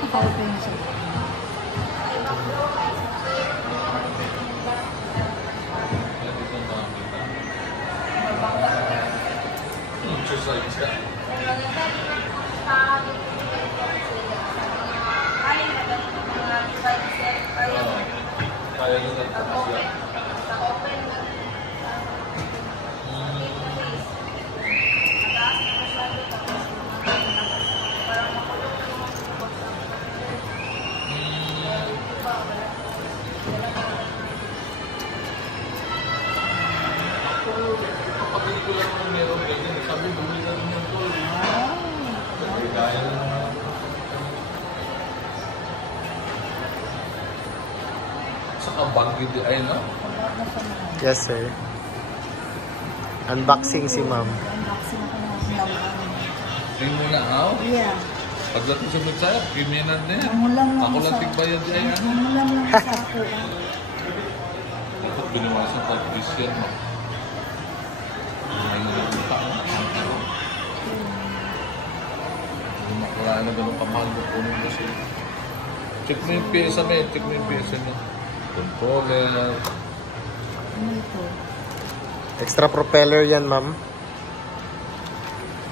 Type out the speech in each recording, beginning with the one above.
Naka-open siya. Yes, sir. Unboxing si ma'am. Unboxing ako ng laman. Tingin mo na, how? Yeah. Pagdating sa Mitsaya, piminan na yan. Nangulam lang Ako lang sa- tigbayan dyan yan. Nangulam lang sa ako. Dapat binawasan pag-bis yan mo. Ay, nagpunta mo. Hindi makalala na ganun kamahal mo punin kasi. Check mo yung pyesa mo eh. Check mo yung pyesa niya. Controller. Ano ito? Extra propeller yan, ma'am.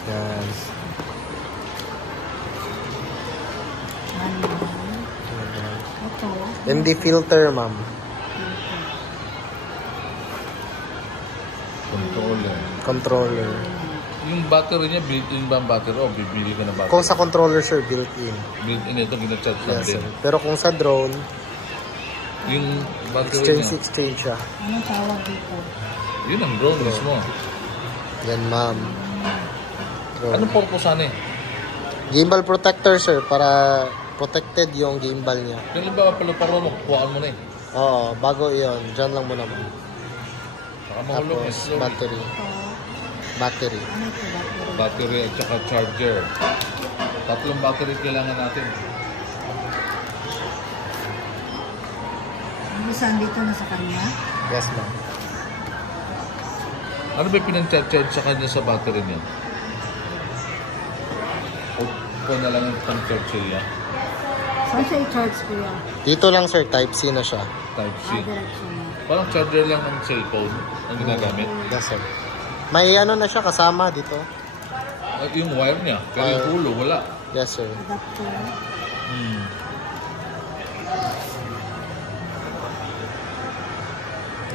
Yan. Ito. MD filter, ma'am. Controller. Controller. Yung battery niya, built-in ba ang battery? O, bibili ka na battery? Kung sa controller, sir, built-in. Built-in ito, ginacharge lang Yes, din. sir. Pero kung sa drone, Yung battery niya, exchange siya. Anong tawag dito? yun ang drone mismo. Yan, ma'am. Drone. Anong purpose ano eh? Gimbal protector, sir, para protected yung gimbal niya. Yung ba palo-paro mo, kuhaan mo na eh. Oo, bago iyon. Diyan lang muna, ma'am. Baka mahulog Tapos, eh. battery. Ito. Battery. Ano ito? Battery. Battery at saka charger. Tatlong battery kailangan natin. Ano saan dito na sa kanya? Yes, ma'am. Ano ba pinag-charge sa kanya sa battery niya? O ko na lang ang charge niya? Saan siya i-charge ko yan? Dito lang, sir. Type-C na siya. Type-C. Diretso na. Parang charger lang ng cellphone ang ginagamit. Yes, sir. May ano na siya kasama dito. At yung wire niya, pero yung ulo, wala. Yes, sir. Adapter.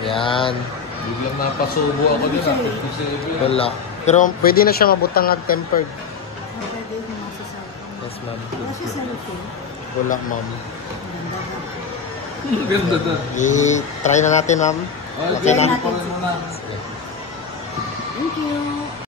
Yan. Biglang napasubo ako din. Wala. Pero pwede na siya mabutangag tempered. Pwede yung nasa cellphone. Yes, ma'am. Wala siya cellphone. Wala, ma'am. Ganda na. I-try na natin, ma'am. Okay Okay na. na. Thank you.